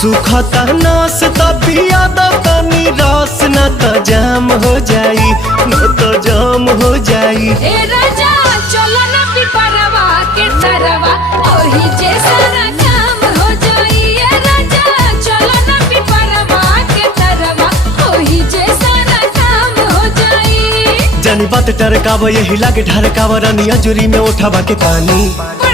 सुखता नस पिया तनी रस न त जाम हो जाई, न त जाम हो जाई। ए राजा चलो ना पिपरवा के तरवा ओही जे सारा काम हो जाई। ए राजा चलो ना पिपरवा के तरवा ओही जे सारा काम हो जाई। जानी बात टरकाव यही लागे ढरकाव रानी अजूरी में उठावा के पानी।